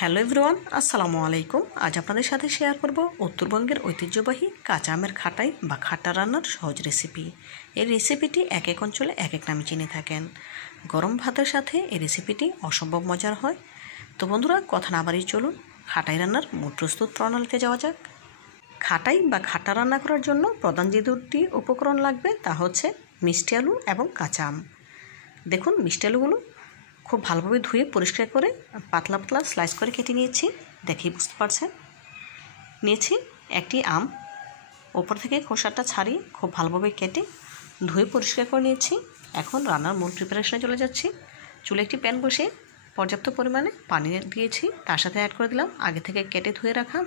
Hello everyone, আসসালামু আলাইকুম। আজ আপনাদের সাথে শেয়ার করব উত্তরবঙ্গের ঐতিহ্যবাহী কাঁচা আমের খাটাই বা খাট্টা রান্নার সহজ রেসিপি। এই রেসিপিটি এক এক অঞ্চলে এক এক নামে চিনে থাকেন। গরম ভাতের সাথে এই রেসিপিটি অসম্ভব মজার হয়। তো বন্ধুরা, কথা না বাড়িয়ে চলুন খাটাই রান্নার মূল প্রস্তুত প্রণালীতে যাওয়া যাক। খাটাই বা খাট্টা রান্না করার জন্য প্রধান যে দুটি উপকরণ লাগবে তা হচ্ছে মিষ্টি আলু এবং কাঁচা আম। দেখুন, মিষ্টি আলুগুলো খুব ভালোভাবে ধুয়ে পরিষ্কার করে পাতলা পাতলা স্লাইস করে কেটে নিয়েছি, দেখেই বুঝতে পারছেন। নিয়েছি একটি আম, ওপর থেকে খোসাটা ছাড়িয়ে খুব ভালোভাবে কেটে ধুয়ে পরিষ্কার করে নিয়েছি। এখন রান্নার মূল প্রিপারেশনে চলে যাচ্ছি। চুলে একটি প্যান বসে পর্যাপ্ত পরিমাণে পানি দিয়েছি, তার সাথে অ্যাড করে দিলাম আগে থেকে কেটে ধুয়ে রাখা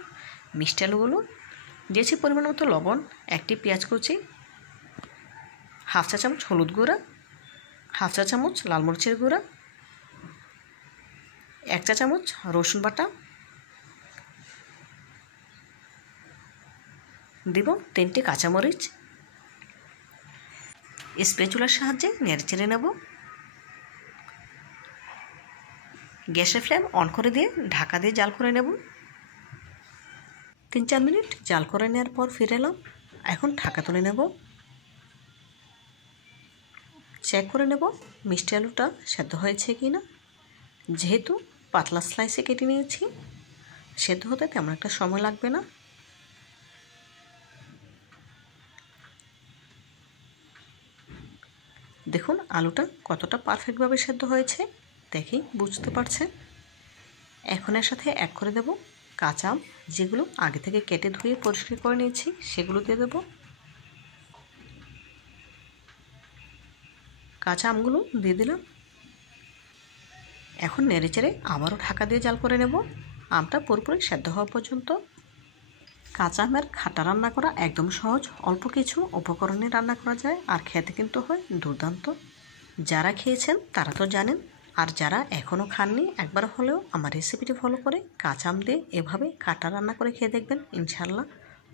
মিষ্টি আলুগুলো। দিয়েছি পরিমাণ মতো লবণ, একটি পেঁয়াজ কুচি, হাফ চা চামচ হলুদ গুঁড়া, হাফ চা চামচ লাল মরিচের গুঁড়া, 1 চা চামচ রসুন বাটা, দিব 3টি কাঁচামরিচ। স্প্যাচুলার সাহায্যে নেড়েচেড়ে নেব। গ্যাসের ফ্লেম অন করে দিয়ে ঢাকা দিয়ে জাল করে নেব। 3-4 মিনিট জাল করে নেওয়ার পর ফিরে এলাম। এখন ঢাকা তুলে নেব। চেক করে নেব মিষ্টি আলুটা সেদ্ধ হয়েছে কি না। যেহেতু পাতলা স্লাইসে কেটে নিয়েছি, সেদ্ধ হতে তেমন একটা সময় লাগবে না। দেখুন আলুটা কতটা পারফেক্টভাবে সেদ্ধ হয়েছে, দেখেই বুঝতে পারছেন। এখন এর সাথে অ্যাড করে দেব কাঁচা আম, যেগুলো আগে থেকে কেটে ধুয়ে পরিষ্কার করে নিয়েছি, সেগুলো দিয়ে দেব। কাঁচা আমগুলো দিয়ে দিলাম। এখন নেড়েচেড়ে আবারও ঢাকা দিয়ে জাল করে নেব, আমটা পুরোপুরি সেদ্ধ হওয়া পর্যন্ত। কাঁচা আমের খাটা রান্না করা একদম সহজ, অল্প কিছু উপকরণে রান্না করা যায়, আর খেতে কিন্তু হয় দুর্দান্ত। যারা খেয়েছেন তারা তো জানেন, আর যারা এখনও খাননি একবার হলেও আমার রেসিপিটি ফলো করে কাঁচা আম দিয়ে এভাবে খাটা রান্না করে খেয়ে দেখবেন, ইনশাল্লাহ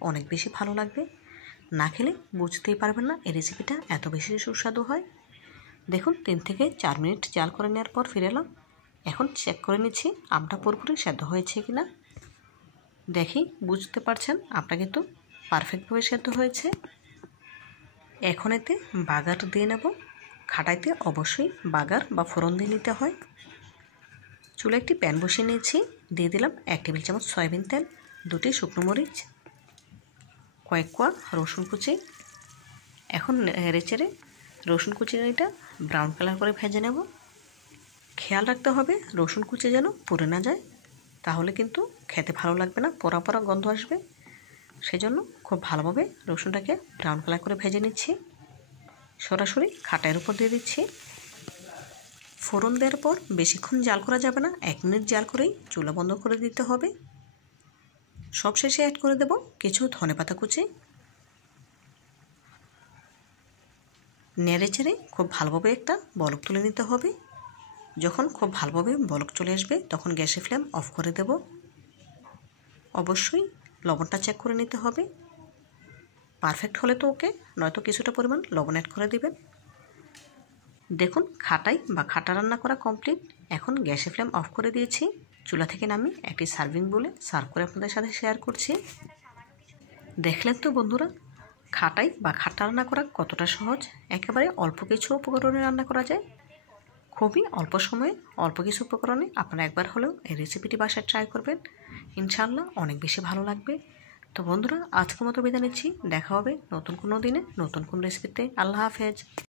অনেক বেশি ভালো লাগবে। না খেলে বুঝতেই পারবেন না এই রেসিপিটা এত বেশি সুস্বাদু হয়। দেখুন 3 থেকে 4 মিনিট জাল করে নেওয়ার পর ফিরে এলাম। এখন চেক করে নিচ্ছি আমটা পুরোপুরি সেদ্ধ হয়েছে কি না। দেখি বুঝতে পারছেন আমটা কিন্তু পারফেক্টভাবে সেদ্ধ হয়েছে। এখন এতে বাগার দিয়ে নেব। খাটাইতে অবশ্যই বাগার বা ফোড়ন দিয়ে নিতে হয়। চুলে একটি প্যান বসিয়ে নিয়েছি, দিয়ে দিলাম 1 টেবিল চামচ সয়াবিন তেল, 2টি শুকনো মরিচ, কয়েক কোয়া রসুন কুচি। এখন নেড়েচেড়ে রসুন কুচিটা ব্রাউন কালার করে ভেজে নেব। খেয়াল রাখতে হবে রসুন কুচি যেন পুড়ে না যায়, তাহলে কিন্তু খেতে ভালো লাগবে না, পোড়া পোড়া গন্ধ আসবে। সেজন্য খুব ভালোভাবে রসুনটাকে ব্রাউন কালার করে ভেজে নিচ্ছি। সরাসরি খাটাইয়ের উপর দিয়ে দিচ্ছি। ফোড়ন দেওয়ার পর বেশিক্ষণ জাল করা যাবে না, 1 মিনিট জাল করেই চুলা বন্ধ করে দিতে হবে। সবশেষে অ্যাড করে দেব কিছু ধনেপাতা কুচি। নেড়েচেড়ে খুব ভালোভাবে একটা বলক তুলে নিতে হবে। যখন খুব ভালোভাবে বলক চলে আসবে তখন গ্যাসের ফ্লেম অফ করে দেব। অবশ্যই লবণটা চেক করে নিতে হবে, পারফেক্ট হলে তো ওকে, নয়তো কিছুটা পরিমাণ লবণ অ্যাড করে দিবেন। দেখুন খাটাই বা খাটা রান্না করা কমপ্লিট। এখন গ্যাসের ফ্লেম অফ করে দিয়েছি। চুলা থেকে নামিয়ে একটি সার্ভিং বলে সার্ভ করে আপনাদের সাথে শেয়ার করছি। দেখলেন তো বন্ধুরা, খাটাই বা খাটা রান্না করা কতটা সহজ। একেবারে অল্প কিছু উপকরণে রান্না করা যায়, খুবই অল্প সময়ে অল্প কিছু উপকরণে আপনারা একবার হলেও এই রেসিপিটি বাসায় ট্রাই করবেন, ইনশাআল্লাহ অনেক বেশি ভালো লাগবে। তো বন্ধুরা, আজকের মতো বিদায় নিচ্ছি। দেখা হবে নতুন কোনো দিনে নতুন কোনো রেসিপিতে। আল্লাহ হাফেজ।